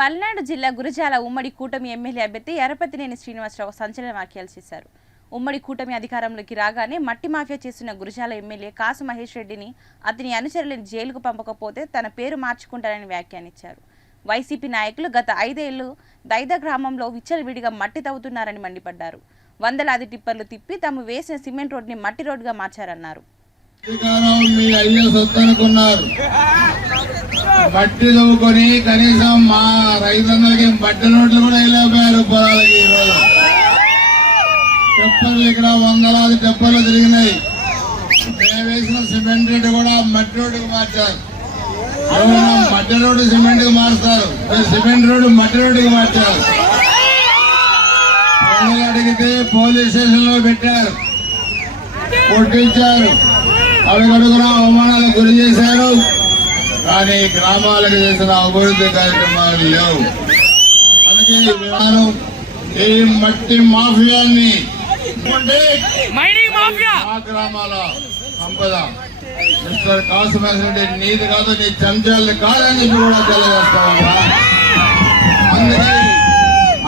పల్నాడు జిల్లా గురజాల ఉమ్మడి కూటమి ఎమ్మెల్యే అభ్యర్థి ఎర్రపతినేని శ్రీనివాసరావు సంచలన వ్యాఖ్యలు చేశారు. ఉమ్మడి కూటమి అధికారంలోకి రాగానే మట్టి మాఫియా చేస్తున్న గురజాల ఎమ్మెల్యే కాసు మహేష్ రెడ్డిని అతని అనుచరులను జైలుకు పంపకపోతే తన పేరు మార్చుకుంటారని వ్యాఖ్యానించారు. వైసీపీ నాయకులు గత 5 ఏళ్లు దైద గ్రామంలో విచ్చలవిడిగా మట్టి తవ్వుతున్నారని మండిపడ్డారు. వందలాది టిప్పర్లు తిప్పి తాము వేసిన సిమెంట్ రోడ్ని మట్టి రోడ్డుగా మార్చారన్నారు. మట్టి తవ్వుకొని కనీసం మా రైతులందరికీ మట్టి రోడ్లు కూడా వెళ్ళిపోయారు. పొలాలకి ఈరోజు టెప్పర్లు ఇక్కడ వందలాది టెప్పర్లు తిరిగినాయి. మేము వేసిన సిమెంట్ రోడ్డు కూడా మట్టి రోడ్డుకు మార్చారు. మట్టి రోడ్డు సిమెంట్ కు మారుస్తారు, సిమెంట్ రోడ్డు మట్టి రోడ్డుకు మార్చారు. ప్రజలు అడిగితే పోలీస్ స్టేషన్ లో పెట్టారు, కొట్టించారు, అవి కడుగున అవమానాలకు గురి చేశారు. కానీ గ్రామాలకు చేసిన అభివృద్ధి కార్యక్రమాలు లేవు. అందుకే ఈ మట్టి మాఫియాన్ని మా గ్రామాల సంపద మిస్టర్ కాసు మహేష్ రెడ్డి నీది కాదు, నీ చెంచాలని కాదని చెప్పి కూడా తెలియజేస్తా. అందుకే